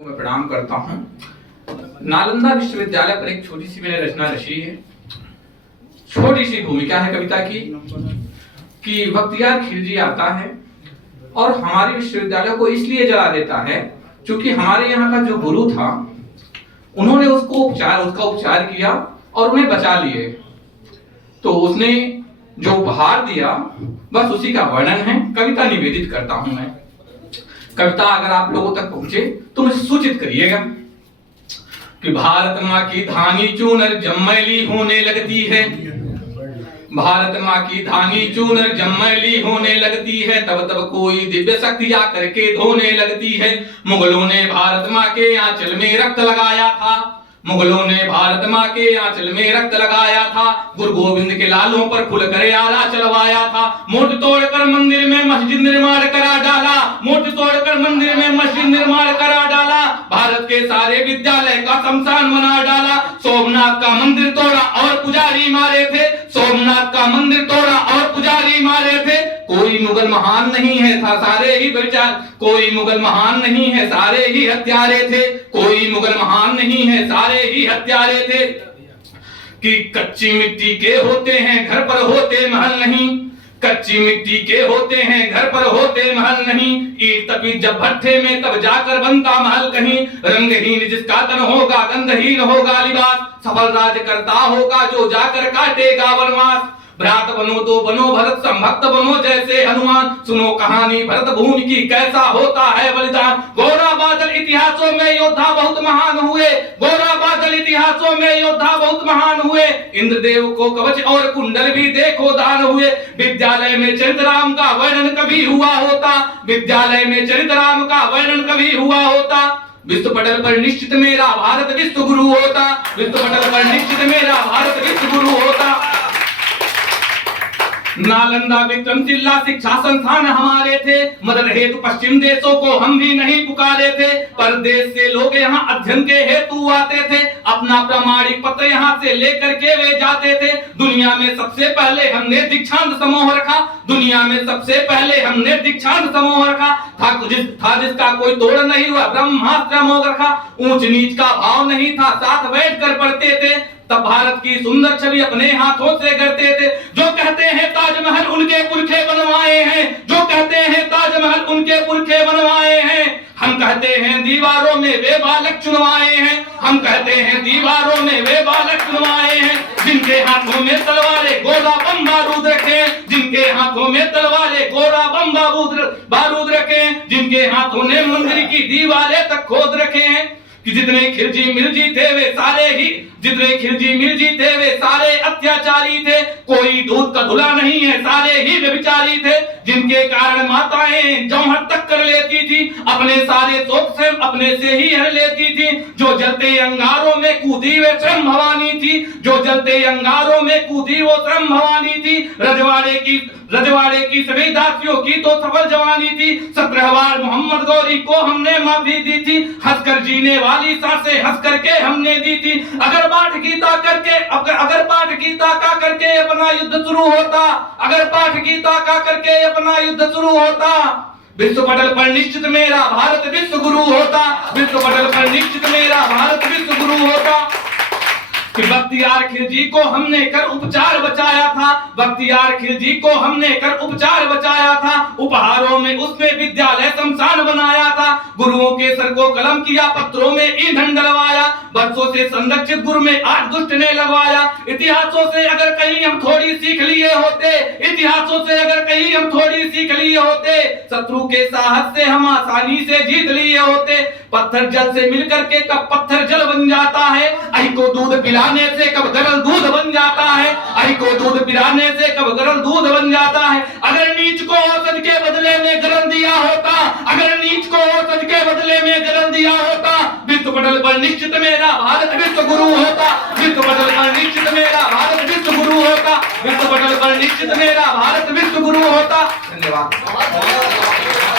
मैं प्रणाम करता हूँ। नालंदा विश्वविद्यालय पर एक छोटी सी मैंने रचना रची है। छोटी सी भूमिका है कविता की कि बख्तियार खिलजी आता है और हमारे विश्वविद्यालय को इसलिए जला देता है क्योंकि हमारे यहाँ का जो गुरु था उन्होंने उसका उपचार किया और उन्हें बचा लिए। तो उसने जो उपहार दिया बस उसी का वर्णन है, कविता निवेदित करता हूं मैं। कविता अगर आप लोगों तक पहुंचे तो मुझे सूचित करिएगा कि भारत माँ की धानी चूनर जम्मैली होने लगती है, भारत माँ की धानी चूनर जम्मैली होने लगती है, तब तब कोई दिव्य शक्ति आकर के धोने लगती है। मुगलों ने भारत माँ के आंचल में रक्त लगाया था, मुगलों ने भारत माँ के आंचल में रक्त लगाया था, गुरु गोविंद के लालों पर खुल कर आला चलवाया था। मूर्ति तोड़कर मंदिर में मस्जिद निर्माण करा डाला, मूर्ति तोड़कर मंदिर में मस्जिद निर्माण करा डाला, भारत के सारे विद्यालय का शमशान बना डाला। सोमनाथ का मंदिर तोड़ा और पुजारी मारे थे, सोमनाथ का मंदिर तोड़ा और पुजारी मारे थे। कोई मुगल महान नहीं है था, सारे ही विचार, कोई मुगल महान नहीं है, सारे ही हत्यारे थे, कोई मुगल महान नहीं है, सारे ही हत्यारे थे। कि कच्ची मिट्टी के होते हैं घर पर होते महल नहीं, कच्ची मिट्टी के होते हैं घर पर होते महल नहीं, ईट तपी जब भट्ठे में तब जाकर बनता महल कहीं। रंगहीन जिसका तन होगा गंधहीन होगा लिबास, सफल राज करता होगा जो जाकर काटेगा वनवास। भ्रात बनो तो बनो भरत, संभक्त बनो जैसे हनुमान, सुनो कहानी भरत भूमि की कैसा होता है बलिदान। गोरा बादल इतिहासों में योद्धा बहुत महान हुए, गोरा बादल इतिहासों में योद्धा बहुत महान हुए, इंद्रदेव को कवच और कुंडल भी देखो दान हुए। विद्यालय में चरितराम का वर्णन कभी हुआ होता, विद्यालय में चरितराम का वर्णन कभी हुआ होता। विश्व पटल पर निश्चित मेरा भारत विश्व गुरु होता, विश्व पटल पर निश्चित मेरा भारत विश्व गुरु होता। नालंदा विक्रमशिला शिक्षा संस्थान हमारे थे, मदद हेतु पश्चिम देशों को हम भी नहीं पुकारे थे। परदेश से लोग यहाँ अध्ययन के हेतु आते थे, अपना प्रमाणिक पत्र यहाँ से लेकर के वे जाते थे। दुनिया में सबसे पहले हमने दीक्षांत समूह रखा, दुनिया में सबसे पहले हमने दीक्षांत समूह रखा। था जिसका कोई तोड़ नहीं हुआ, ब्रह्मास्त्र मोह रखा। ऊंच नीच का भाव नहीं था, साथ बैठ कर पढ़ते थे, तब भारत की सुंदर छवि अपने हाथों से गढ़ते थे। जो कहते हैं ताजमहल उनके पुरखे बनवाए हैं, जो कहते हैं ताजमहल उनके पुरखे बनवाए हैं, हम कहते हैं दीवारों में वे बालक चुनवाए हैं, हम कहते हैं दीवारों में वे बालक चुनवाए हैं। जिनके हाथों में तलवारें गोला बम बारूद रखे, जिनके हाथों में तलवारें गोला बम बारूद रखे, जिनके हाथों ने मंदिर की दीवारें तक खोद रखे हैं। कि जितने खिलजी मिर्जी थे वे सारे ही, जितने खिलजी मिर्जी थे वे सारे अत्याचारी थे, कोई दूध का धुला नहीं है, सारे ही व्यभिचारी थे। जिनके कारण माताएं जौहर तक कर लेती थी, अपने सारे शोक से अपने से ही हर लेती थी। जो जलते अंगारों में कूदी वे स्वयं भवानी थी, जो जलते अंगारों में कूदी वो स्वयं भवानी थी। रजवाड़े की सभी दासियों की तो सफल जवानी थी, 17 बार मोहम्मद गौरी को हमने माफी दी थी। हंसकर जीने वाली सांसें हंस करके हमने दी थी। अगर पाठ गीता का करके अपना युद्ध शुरू होता, अगर पाठ गीता का करके अपना युद्ध शुरू होता, विश्व पटल पर निश्चित मेरा भारत विश्व गुरु होता, विश्व पटल पर निश्चित मेरा भारत विश्व गुरु होता। कि बख्तियार खिलजी को हमने कर उपचार बचाया था, बख्तियार खिलजी को हमने कर उपचार बचाया था। उपहारों में उसने विद्यालय शमशान बनाया था, गुरुओं के सर को कलम किया, पत्रों में ईंधन डलवाया, बरसों से संरक्षित गुरु में आज दुष्ट ने लगवाया। इतिहासों से अगर कहीं हम थोड़ी सीख लिए होते, इतिहासों से अगर कहीं हम थोड़ी सीख लिए होते, शत्रु के साहस से हम आसानी से जीत लिए होते। पत्थर जल से मिलकर के कब पत्थर जल बन जाता है, आई को दूध पिलाने से कब गरल दूध बन जाता है, आई को दूध पिलाने से कब गरल दूध बन जाता है। अगर नीच को औसत के बदले में गरल दिया होता, अगर नीच को औसत के बदले में गरल दिया होता, विश्व पटल पर निश्चित मेरा भारत विश्व गुरु होता, विश्व पटल पर निश्चित मेरा भारत विश्व गुरु होता, विश्व पटल पर निश्चित मेरा भारत विश्व गुरु होता। धन्यवाद।